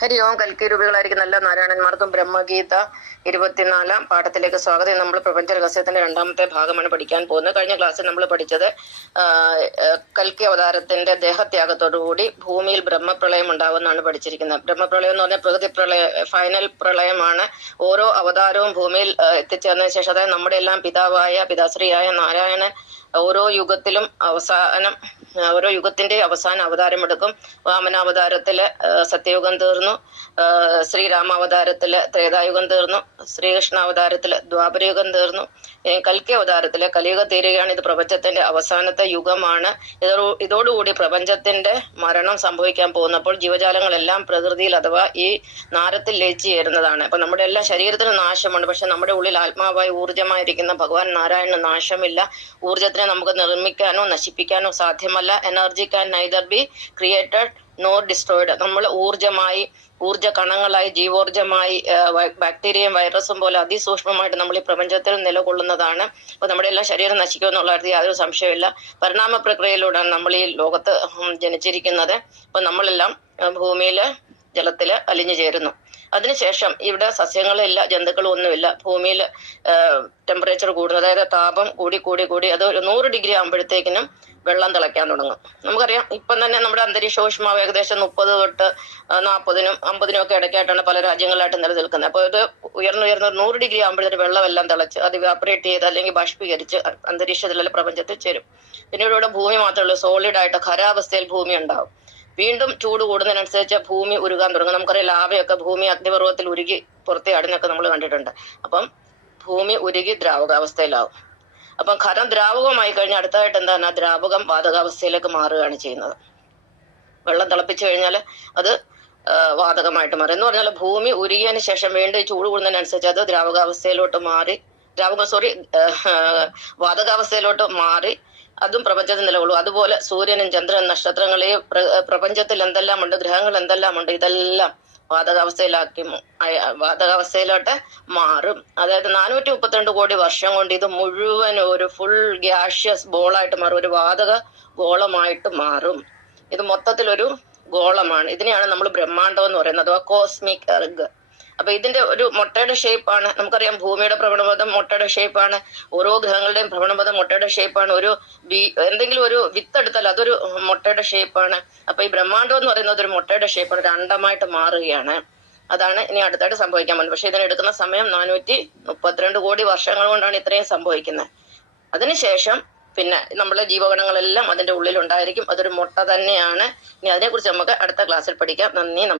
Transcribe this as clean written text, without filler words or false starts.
ഹരി ഓം. കൽക്കി രൂപികളായിരിക്കുന്ന എല്ലാ നാരായണന്മാർക്കും ബ്രഹ്മഗീത 24 പാഠത്തിലേക്ക് സ്വാഗതം. നമ്മൾ പ്രപഞ്ച രഹസ്യത്തിന്റെ 2ാമത്തെ ഭാഗമാണ് പഠിക്കാൻ പോകുന്നത്. കഴിഞ്ഞ ക്ലാസ്സിൽ നമ്മൾ പഠിച്ചത് കൽക്കി അവതാരത്തിന്റെ ദേഹത്യാഗത്തോടുകൂടി ഭൂമിയിൽ ബ്രഹ്മപ്രളയം ഉണ്ടാവുമെന്നാണ് പഠിച്ചിരിക്കുന്നത്. ബ്രഹ്മപ്രളയം എന്ന് പറഞ്ഞാൽ പ്രകൃതി ഫൈനൽ പ്രളയമാണ്. ഓരോ അവതാരവും ഭൂമിയിൽ എത്തിച്ചേർന്നതിന് ശേഷം, അതായത് നമ്മുടെ എല്ലാം പിതാശ്രീയായ നാരായണൻ ഓരോ യുഗത്തിന്റെ അവസാന അവതാരമെടുക്കും. വാമനാവതാരത്തില് സത്യയുഗം തീർന്നു, ശ്രീരാമാവതാരത്തില് ത്രേതായുഗം തീർന്നു, ശ്രീകൃഷ്ണാവതാരത്തില് ദ്വാപരയുഗം തീർന്നു, കൽക്കി അവതാരത്തില് കലിയുഗം തീരുകയാണ്. ഇത് പ്രപഞ്ചത്തിന്റെ അവസാനത്തെ യുഗമാണ്. ഇതോടുകൂടി പ്രപഞ്ചത്തിന്റെ മരണം സംഭവിക്കാൻ പോകുന്നപ്പോൾ ജീവജാലങ്ങളെല്ലാം പ്രകൃതിയിൽ അഥവാ ഈ നാരത്തിൽ ലയിച്ചു ചേരുന്നതാണ്. അപ്പൊ നമ്മുടെ എല്ലാ ശരീരത്തിനും നാശമുണ്ട്, പക്ഷെ നമ്മുടെ ഉള്ളിൽ ആത്മാവായി ഊർജ്ജമായിരിക്കുന്ന ഭഗവാൻ നാരായണന് നാശമില്ല. ഊർജ്ജത്തിനെ നമുക്ക് നിർമ്മിക്കാനോ നശിപ്പിക്കാനോ സാധ്യമല്ല. Energy can neither be created nor destroyed. നമ്മൾ ഊർജ്ജ കണങ്ങളായി, ജീവോർജ്ജമായി, ബാക്ടീരിയയും വൈറസും പോലെ അതിസൂക്ഷ്മമായിട്ട് നമ്മൾ ഈ പ്രപഞ്ചത്തിൽ നിലകൊള്ളുന്നതാണ്. അപ്പൊ നമ്മുടെ എല്ലാ ശരീരം നശിക്കുമെന്നുള്ള കാര്യത്തിൽ യാതൊരു സംശയമില്ല. പരിണാമ പ്രക്രിയയിലൂടെയാണ് നമ്മൾ ഈ ലോകത്ത് ജനിച്ചിരിക്കുന്നത്. അപ്പൊ നമ്മളെല്ലാം ഭൂമിയില് ജലത്തില് അലിഞ്ഞു ചേരുന്നു. അതിനുശേഷം ഇവിടെ സസ്യങ്ങളില്ല, ജന്തുക്കളും ഒന്നുമില്ല. ഭൂമിയിൽ ടെമ്പറേച്ചർ കൂടുന്നു, അതായത് താപം കൂടി അത് ഒരു 100 ഡിഗ്രി ആകുമ്പോഴത്തേക്കിനും വെള്ളം തിളയ്ക്കാൻ തുടങ്ങും. നമുക്കറിയാം, ഇപ്പം തന്നെ നമ്മുടെ അന്തരീക്ഷ ഊഷ്മാവ് ഏകദേശം 30 തൊട്ട് 40-നും 50-നും ഒക്കെ ഇടയ്ക്കായിട്ടാണ് പല രാജ്യങ്ങളിലായിട്ട് നിലനിൽക്കുന്നത്. അപ്പോൾ ഇത് ഉയർന്ന് 100 ഡിഗ്രി ആകുമ്പോഴത്തേക്ക് വെള്ളമെല്ലാം തിളച്ച് അത് ഇവാപ്പറേറ്റ് ചെയ്ത് അല്ലെങ്കിൽ ബാഷ്പീകരിച്ച് അന്തരീക്ഷത്തിലെ പ്രപഞ്ചത്തിൽ ചേരും. പിന്നീട് ഇവിടെ ഭൂമി മാത്രമേ ഉള്ളൂ, സോളിഡ് ആയിട്ട് ഖരാവസ്ഥയിൽ ഭൂമി ഉണ്ടാവും. വീണ്ടും ചൂട് കൂടുന്നതിനനുസരിച്ച് ഭൂമി ഉരുകാൻ തുടങ്ങും. നമുക്കറിയാം, ലാവയൊക്കെ ഭൂമി അഗ്നിപർവ്വതത്തിൽ ഉരുകി പുറത്തെ ആടുന്നൊക്കെ നമ്മൾ കണ്ടിട്ടുണ്ട്. അപ്പം ഭൂമി ഉരുകി ദ്രാവകാവസ്ഥയിലാവും. അപ്പം ഖരം ദ്രാവകമായി കഴിഞ്ഞാൽ അടുത്തതായിട്ട് എന്താണ്, ദ്രാവകം വാതകാവസ്ഥയിലേക്ക് മാറുകയാണ് ചെയ്യുന്നത്. വെള്ളം തിളപ്പിച്ചു കഴിഞ്ഞാൽ അത് വാതകമായിട്ട് മാറും. എന്ന് പറഞ്ഞാൽ ഭൂമി ഉരുകിയതിന് ശേഷം വീണ്ടും ചൂട് കൂടുന്നതിനനുസരിച്ച് അത് വാതകാവസ്ഥയിലോട്ട് മാറി അതും പ്രപഞ്ചത്തിൽ നിലകൊള്ളും. അതുപോലെ സൂര്യനും ചന്ദ്രനും നക്ഷത്രങ്ങളെയും പ്രപഞ്ചത്തിൽ എന്തെല്ലാം ഉണ്ട്, ഗ്രഹങ്ങൾ എന്തെല്ലാം ഉണ്ട്, ഇതെല്ലാം വാതകാവസ്ഥയിലോട്ട് മാറും. അതായത് 432 കോടി വർഷം കൊണ്ട് ഇത് മുഴുവൻ ഒരു ഫുൾ ഗ്യാഷ്യസ് ബോളായിട്ട് മാറും, ഒരു വാതക ഗോളമായിട്ട് മാറും. ഇത് മൊത്തത്തിലൊരു ഗോളമാണ്. ഇതിനെയാണ് നമ്മൾ ബ്രഹ്മാണ്ഡം എന്ന് പറയുന്നത്, അഥവാ കോസ്മിക് എർഗ്. അപ്പൊ ഇതിന്റെ ഒരു മുട്ടയുടെ ഷേപ്പാണ്. നമുക്കറിയാം, ഭൂമിയുടെ ഭ്രമണപഥം മുട്ടയുടെ ഷേപ്പാണ്, ഓരോ ഗ്രഹങ്ങളുടെയും ഭ്രമണപഥം മുട്ടയുടെ ഷേപ്പാണ്. എന്തെങ്കിലും ഒരു വിത്തെടുത്താൽ അതൊരു മുട്ടയുടെ ഷേപ്പാണ്. അപ്പൊ ഈ ബ്രഹ്മാണ്ഡം എന്ന് പറയുന്നത് ഒരു മുട്ടയുടെ ഷേപ്പാണ്, ഒരു അണ്ടമായിട്ട് മാറുകയാണ്. അതാണ് ഇനി അടുത്തായിട്ട് സംഭവിക്കാൻ പോകുന്നത്. പക്ഷെ ഇതിനെടുക്കുന്ന സമയം 432 കോടി വർഷങ്ങൾ കൊണ്ടാണ് ഇത്രയും സംഭവിക്കുന്നത്. അതിനുശേഷം പിന്നെ നമ്മളെ ജീവഗണങ്ങളെല്ലാം അതിന്റെ ഉള്ളിൽ ഉണ്ടായിരിക്കും. അതൊരു മുട്ട തന്നെയാണ്. ഇനി അതിനെക്കുറിച്ച് നമുക്ക് അടുത്ത ക്ലാസ്സിൽ പഠിക്കാം. നന്ദി.